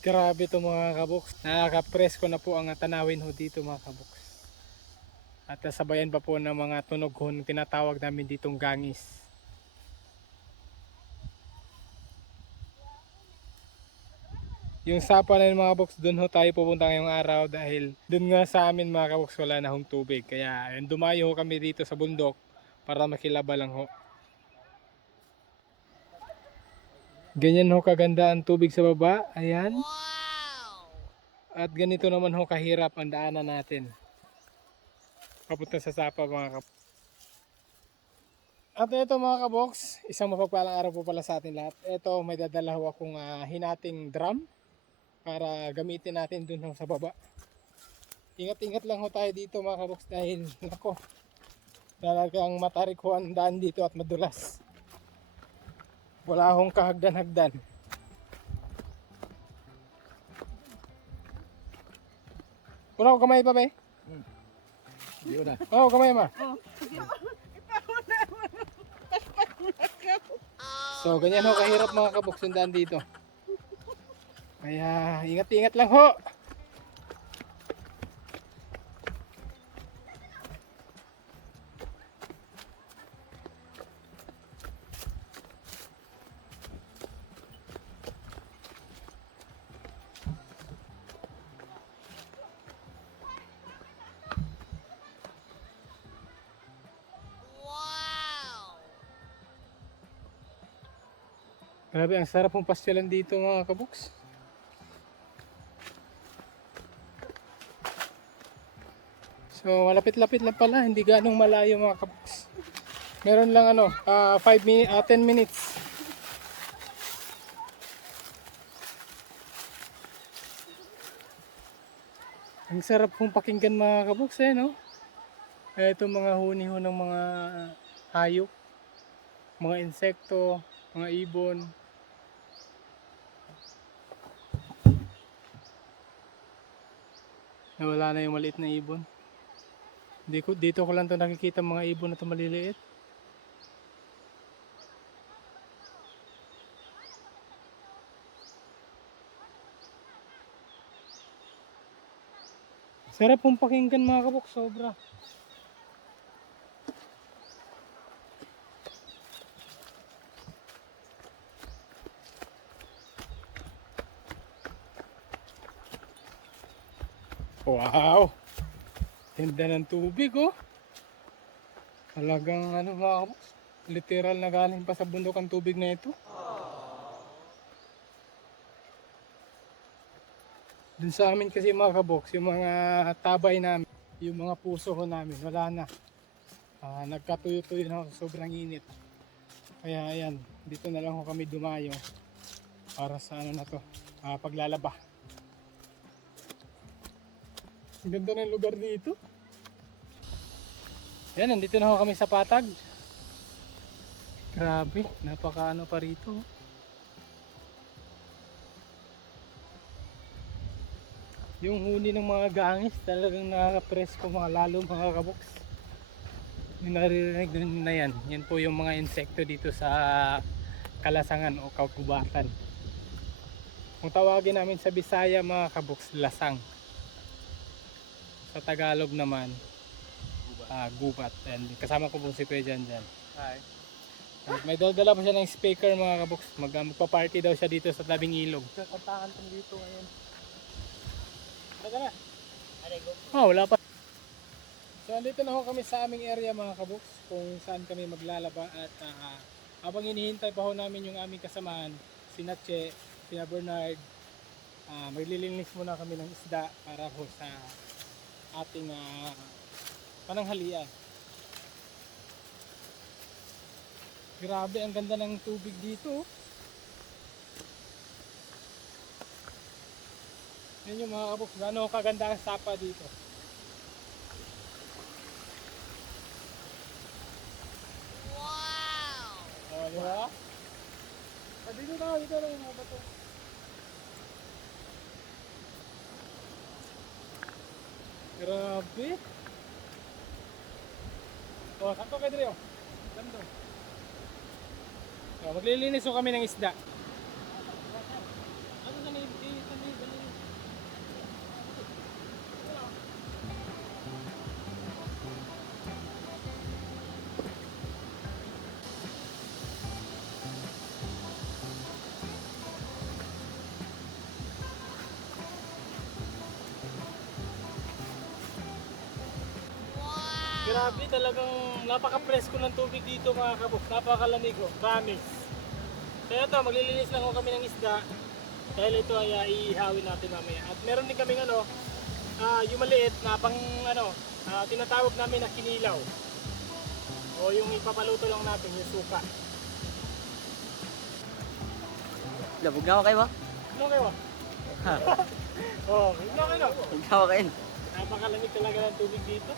Grabe to mga kaboks. Nakaka-presko na po ang tanawin ho dito mga kaboks. At sabayan pa po ng mga tunog ho na tinatawag namin ditong gangis. Yung sapa na yun, mga kaboks, doon ho tayo pupunta ngayong araw dahil doon nga sa amin mga kaboks wala na hong tubig. Kaya dumayo ho kami dito sa bundok para makilaba lang ho. Ganyan ho kaganda ang tubig sa baba. Ayan. At ganito naman ho kahirap ang daanan natin. Papunta sa Sapa mga kap. At ito mga kabox, isang mapagpalang araw po pala sa atin lahat. Ito may dadala ho akong ah, hinating drum para gamitin natin dun ho sa baba. Ingat-ingat lang ho tayo dito mga kabox dahil nako talagang matarik ho ang daan dito at madulas. Wala akong kahagdan-hagdan. Wala ko kamay pa ba eh? Yun na. Oo, kamay ma. So, ganyan ho kahirap mga kabuksundan dito. Kaya, ingat-ingat lang ho. Grabe, ang sarap ng pasyalan dito mga kabuks. So, malapit-lapit lang pala, hindi ganong malayo mga kabuks. Meron lang ano, 5 min 10 minutes. Ang sarap pong pakinggan mga kabuks eh, no? Eh, Ito mga huni ho ng mga hayop, mga insekto, mga ibon. Nawala na yung maliit na ibon. Dito, dito ko lang to nakikita mga ibon na to maliliit. Sarap pong pakinggan mga kabok, sobra. Wow! Ganda ng tubig oh. Talagang ano mga kaboks, literal na galing pa sa bundok ang tubig na ito. Dun sa amin kasi mga kaboks, yung mga tabay namin, yung mga puso ho namin, wala na. Ah, nagkatuyo-tuyo na ako, sobrang init. Kaya ayan, dito na lang ho kami dumayo para sa ano na to, ah, paglalaba. Ang ganda ng lugar dito. Yan, nandito na kami sa Patag. Grabe, napaka ano pa rito. Yung huni ng mga gangis, talagang nakaka-presko mga lalo mga kaboks. Yung naririnig na yan, yan po yung mga insekto dito sa kalasangan o kagubatan. Kung tawagin namin sa Bisaya mga kaboks, lasang sa Tagalog naman ah gubat. And kasama ko po si Kuya Jan Jan. Hi. At may dala pa siya ng speaker mga kaboks. Mag, ah, magpa-party daw siya dito sa tabing ilog. Kantahan tong dito ngayon. Tara Oh, wala pa. So andito na ho kami sa aming area mga kaboks Kung saan kami maglalaba at ah, habang hinihintay pa ho namin yung aming kasamahan Si Natche, si Bernard ah maglilinis muna kami ng isda para ho sa ating ah, pananghalian. Grabe, ang ganda ng tubig dito. Yan yung mga kabuk, gano'n kaganda ang sapa dito. Wow! Oh, di ba? Ah, dito na, dito na yung mga bato. Grabe. Oh, sakto kayo dito. Ganda. Oh, maglilinis ho kami ng isda. Napaka-presko ng tubig dito mga kabok. Napakalamig oh, promise. Kaya ito, maglilinis lang ho kami ng isda. Dahil ito ay uh, iihawin natin mamaya. At meron din kaming ano, ah, yung maliit na pang ano, ah, tinatawag namin na kinilaw. O yung ipapaluto lang natin, yung suka. Labog na ako kayo ba? Ano kayo? Ha? oh, ano kayo? Hindi ako kayo. Napakalamig talaga ng tubig dito.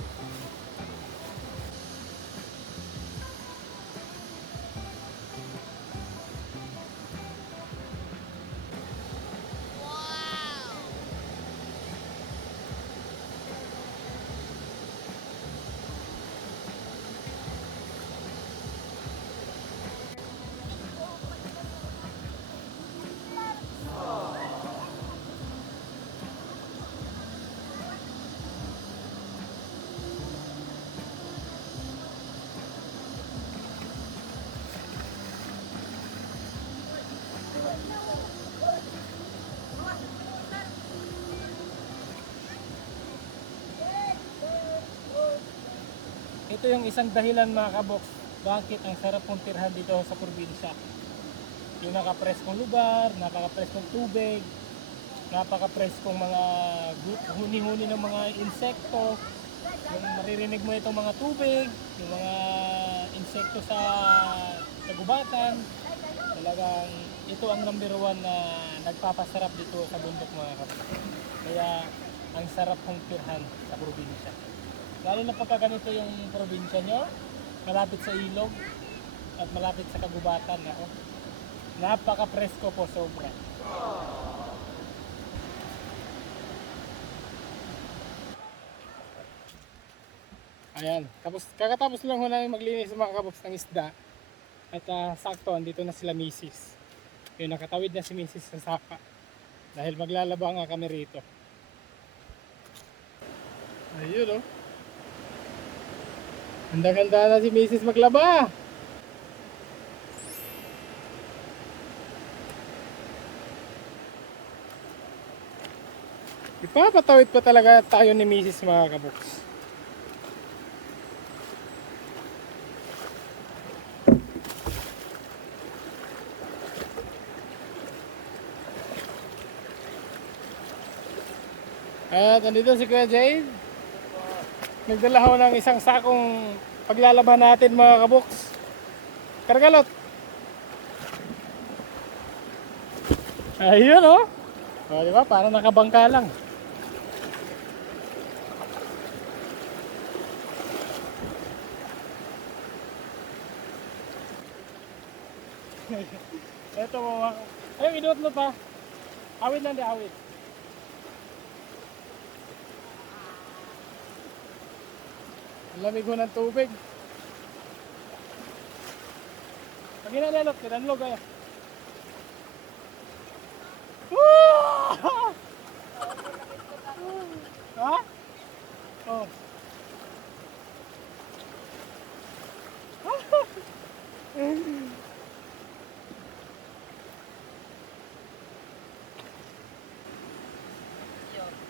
Ito yung isang dahilan mga kaboks, bakit ang sarap mong tirhan dito sa probinsya. Yung nakapreskong lugar, napakapreskong tubig, napakapreskong mga gu- huni-huni ng mga insekto, yung maririnig mo itong mga tubig, yung mga insekto sa kagubatan, talagang ito ang number one na nagpapasarap dito sa bundok mga kaboks. Kaya ang sarap kong tirhan sa probinsya. Lalo na pagka ganito yung probinsya nyo, malapit sa ilog at malapit sa kagubatan. Ako. Napaka-presko po sobra. Ayan, tapos kakatapos lang ho namin maglinis sa mga kaboks ng isda. At ah, sakto, andito na sila misis. Yung nakatawid na si misis sa sapa. Dahil maglalaba nga kami rito. Ayun oh. Handa-handa na si Mrs. maglaba. Ipapatawid pa talaga tayo ni Mrs. mga kabuks. At andito si Kuya Jade. Nagdala ho ng isang sakong paglalaban natin mga kabuks. Kargalot. Ayun oh. O, di ba? Parang nakabangka lang. Ito mga... Ay, inuot mo pa. Awit lang di, awit. Ang lamig ho ng tubig. Pag inanalot, tinanlog kaya. Woo! ha? Oh.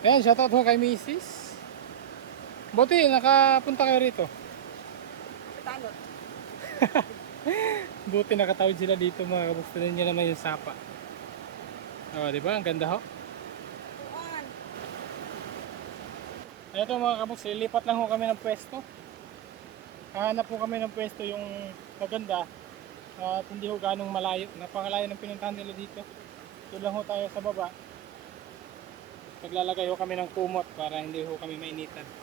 Ayan, shoutout ho kay Mrs. Buti, nakapunta kayo rito. Buti nakatawid sila dito mga kabusta niya naman yung sapa. Oh, di ba? Ang ganda ho. Ito mga kabuks, lilipat lang ho kami ng pwesto. Hahanap po kami ng pwesto yung maganda at hindi ho ganong malayo. Napakalayo ng pinuntahan nila dito. Ito lang ho tayo sa baba. Paglalagay ho kami ng kumot para hindi ho kami mainitan.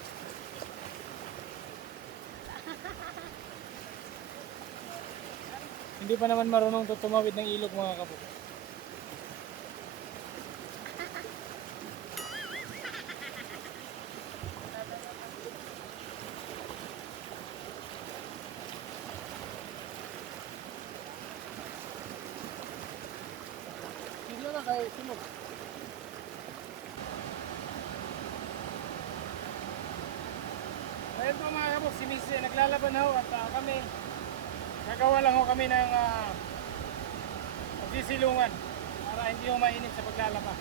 Hindi pa naman marunong to tumawid ng ilog mga kapo. Hindi na kayo sunog. Ayun po mga kapok, si Mrs. Eh, naglalaban ho at uh, kami nagawa lang ho kami ng uh, magsisilungan para hindi ho mainit sa paglalaba.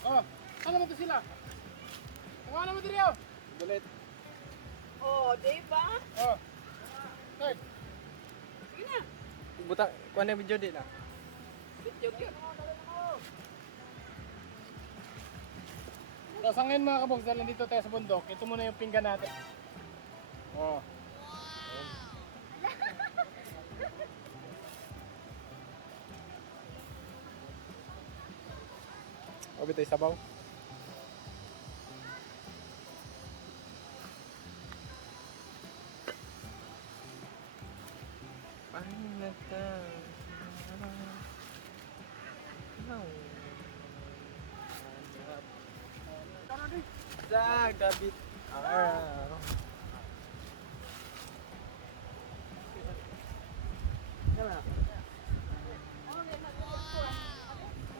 Oh, ano mo to sila? Tawanan mo diri oh. Bulit. Oh, di ba? Oh. Hey, Sige na. Buta, kuha na video din ah. Video yun. Sa ngayon mga kabogs, dahil nandito tayo sa bundok, ito muna yung pinggan natin. Oh. Obi tayo sabaw. Sa gabit araw.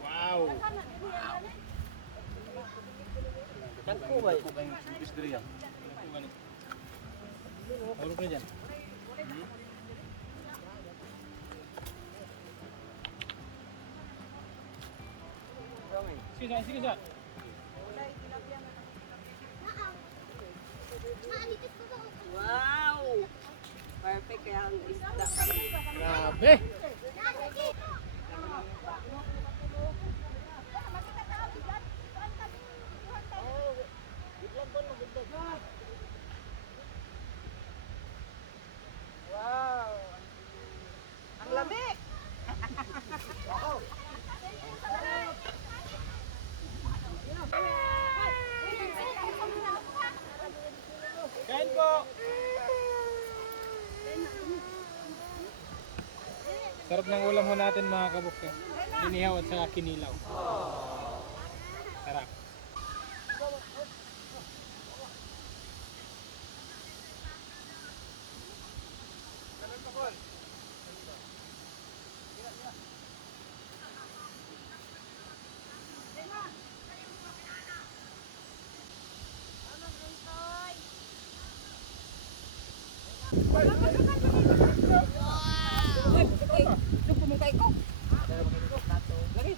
Wow! Tangko ba? Hulog na dyan. Sige dyan, sige dyan. Wow! Perfect kaya ang isda. Grabe! Wow! Ang lamig! Kain po! Sarap ng ulam ho natin mga kabuks. eh. Inihaw at saka kinilaw. Sarap. Dugtong mong kaiko. Dugtong mong kaiko. Lagi.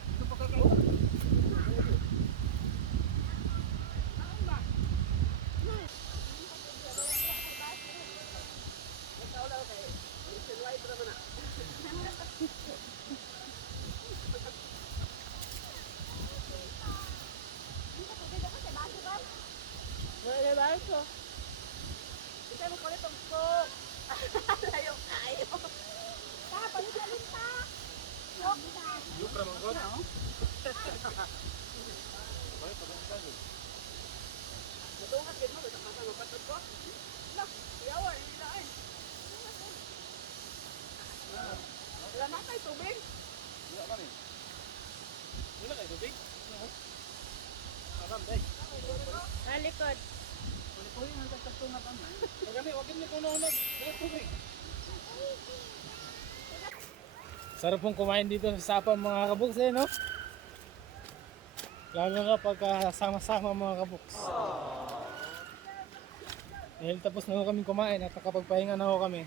Nalikod. Sarap pong kumain dito sa Sapa mga kabuks eh, no? Lalo na pagka sama-sama mga kabuks. Dahil tapos na kami kumain at nakapagpahinga na ho kami.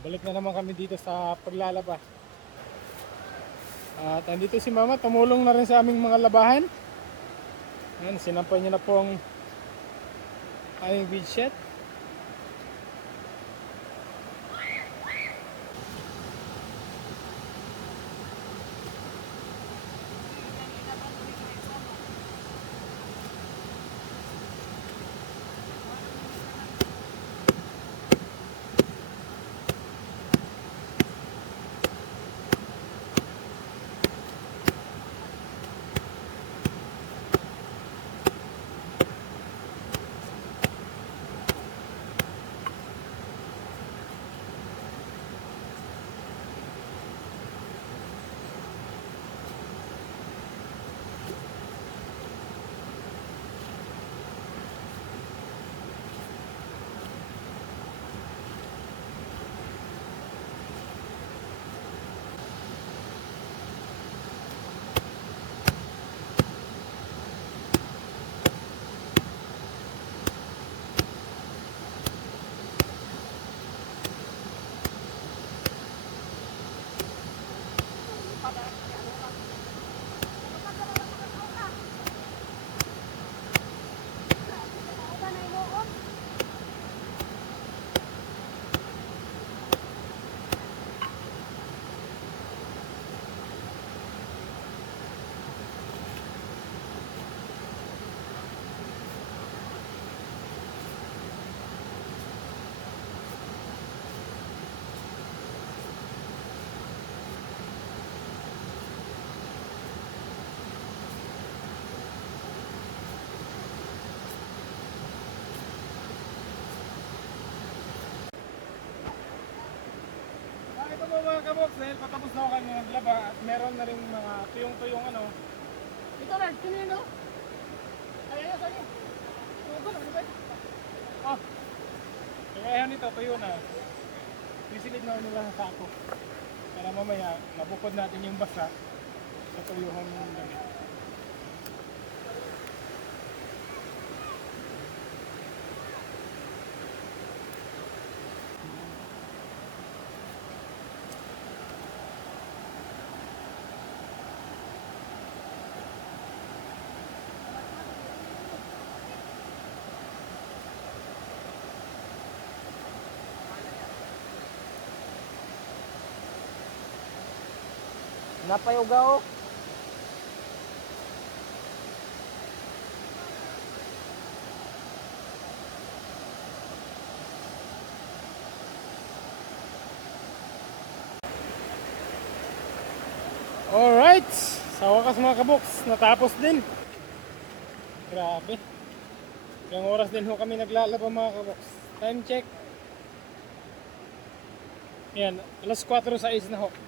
Balik na naman kami dito sa paglalaba. At andito si mama, tumulong na rin sa aming mga labahan. Ayan, sinampay niya na po ang aming bedsheet. Dahil patapos na ako kami naglaba at meron na rin mga tuyong-tuyong ano. Ito na, kanino? Ay, ayos, ano? Tugo na, ano ba? Oh, kaya ayaw nito, tuyo na. Sisilid na nila sa sako. Para mamaya, mabukod natin yung basa sa tuyuhang damit. Napayuga oh. Alright! Sa wakas mga kaboks, natapos din. Grabe. Ilang oras din ho kami naglalaba mga kaboks. Time check. Yan, alas 4 sa is na ho.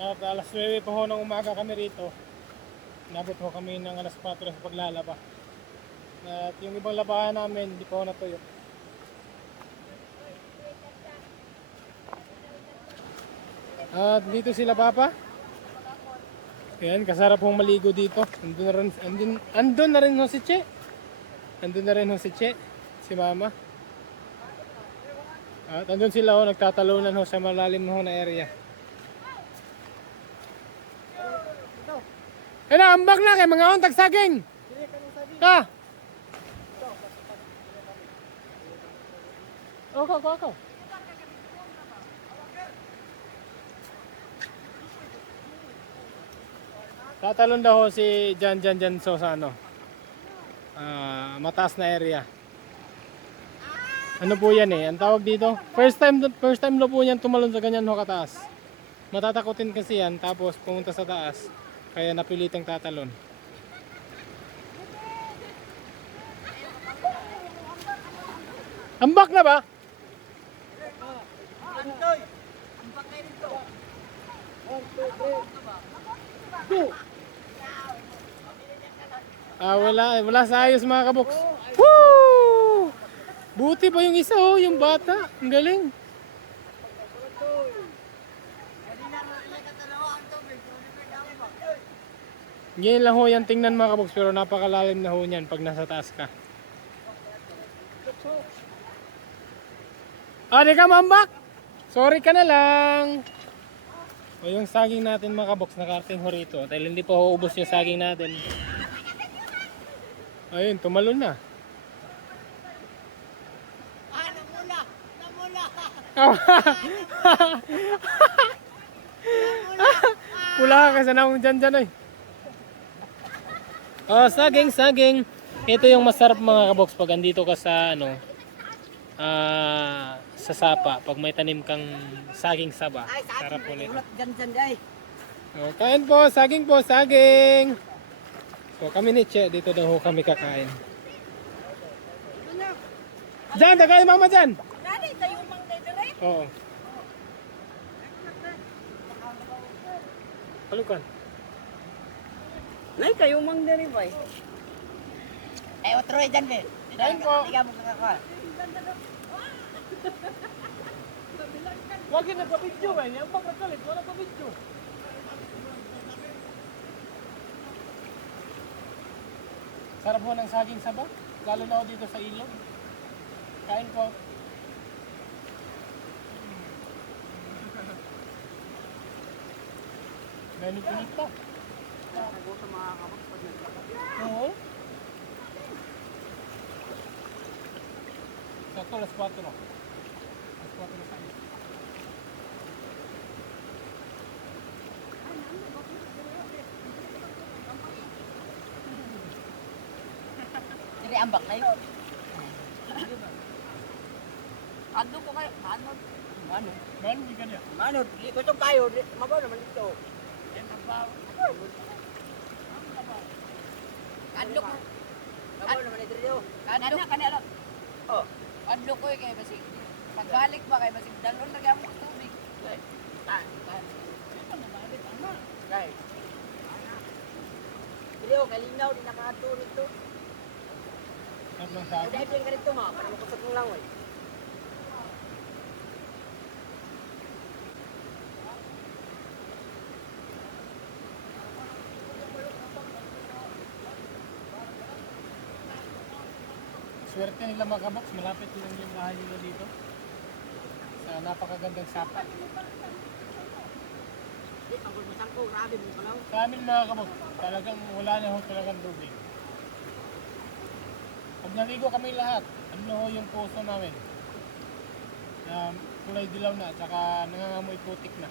At alas 9 pa ho ng umaga kami rito. Nabot ho kami ng alas 4 sa paglalaba. At yung ibang labahan namin, hindi pa ho natuyo. At dito sila papa. Ayan, kasarap hong maligo dito. Andun na rin, andun, andun na rin ho si Che. Andun na rin ho si Che, si mama. At andun sila ho, nagtatalunan ho sa malalim ho na area. Eh na, ambak na kay mga ontag saging. Ka. Ako, ako, ako. Tatalon daw si Jan Jan Jan so sa ano. Ah, mataas na area. Ano po yan eh, ang tawag dito. First time first time daw po yan tumalon sa ganyan ho kataas. Matatakotin kasi yan tapos pumunta sa taas. Kaya napilitang tatalon. Ambak na ba? Ah, wala, wala sa ayos mga kaboks. Woo! Buti pa yung isa oh, yung bata. Ang galing. Ganyan lang ho yan tingnan mga kaboks pero napakalalim na ho niyan pag nasa taas ka. Ah, di ka mambak! Sorry ka na lang! O yung saging natin mga kaboks nakarating ho rito. Dahil hindi pa ho ubos yung saging natin. Ayun, tumalon na. Ah, namula! Namula! Pula ka sa naong dyan dyan ay. Oh, saging, saging. Ito yung masarap mga kaboks pag andito ka sa ano, ah, sa sapa. Pag may tanim kang saging saba. Sarap ay. Oh, kain po, saging po, saging. So kami ni Che, dito daw ho kami kakain. Diyan, dagay mama dyan. Nani, tayo mang. Oo. Palukan. Nay, kayo mang ba? Eh, otro eh dyan eh. Kain po. Hindi ka mo kakakuha. Wag na pa-video ba? Yan pa kalit, wala pa-video. Sarap mo ng saging saba, lalo na ako dito sa ilog. Kain po. Mainit-init pa. Oo. Sakto, alas 4. Alas 4 sa amin. Dili ambak kayo. Ano ko kayo? Ano? Ano? Man, di ka niya. Ano? Di ko itong kayo. Mabaw naman ito. Ano ko? Mabaw naman ito rin. Ano ka na lang? Oh. Ano ko kay basig. Pagbalik ba kay basig dalon na gyud mo tubig. Tan. Tan. Right. Dili oh, kalinaw di nakahato nito. Tatlong Ay, saging. dahil yung ganito ha, para makusot ng langoy. Swerte nila mga kaboks, malapit lang yung bahay nila dito. Sa napakagandang sapa. Sa amin mga kaboks, talagang wala na ho talagang tubig. Pag naligo kami lahat, ano ho yung puso namin? Na kulay dilaw na, at saka nangangamoy putik na.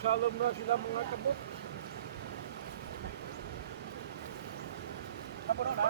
Maglalam na sila mga kabot. Tapos na.